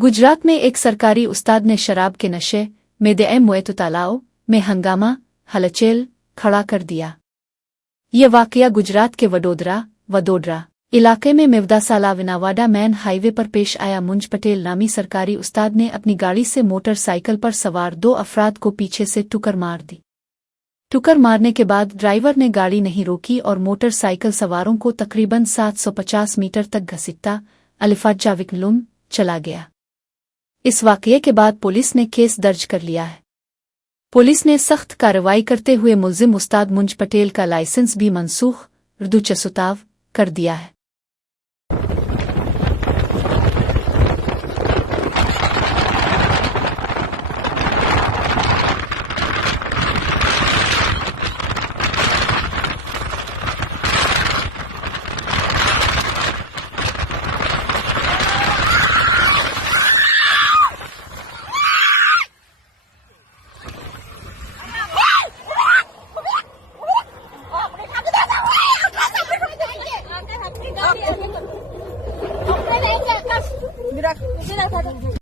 गुजरात में एक सरकारी उस्ताद ने शराब के नशे में मुएत तालाव में हंगामा हलचल खड़ा कर दिया। ये वाकया गुजरात के वडोदरा इलाके में मेवदासाला विनावाडा मैन हाईवे पर पेश आया। मुंज पटेल नामी सरकारी उस्ताद ने अपनी गाड़ी से मोटरसाइकिल पर सवार 2 अफराद को पीछे से टक्कर मार दी। टक्कर मारने के बाद ड्राइवर ने गाड़ी नहीं रोकी और मोटरसाइकिल सवारों को तकरीबन 750 मीटर तक घसीटता अलिफाजाविकलुम चला गया। इस वाकये के बाद पुलिस ने केस दर्ज कर लिया है। पुलिस ने सख्त कार्रवाई करते हुए मुल्जिम उस्ताद मुंज पटेल का लाइसेंस भी मनसूख रद्दुचसुताव कर दिया है।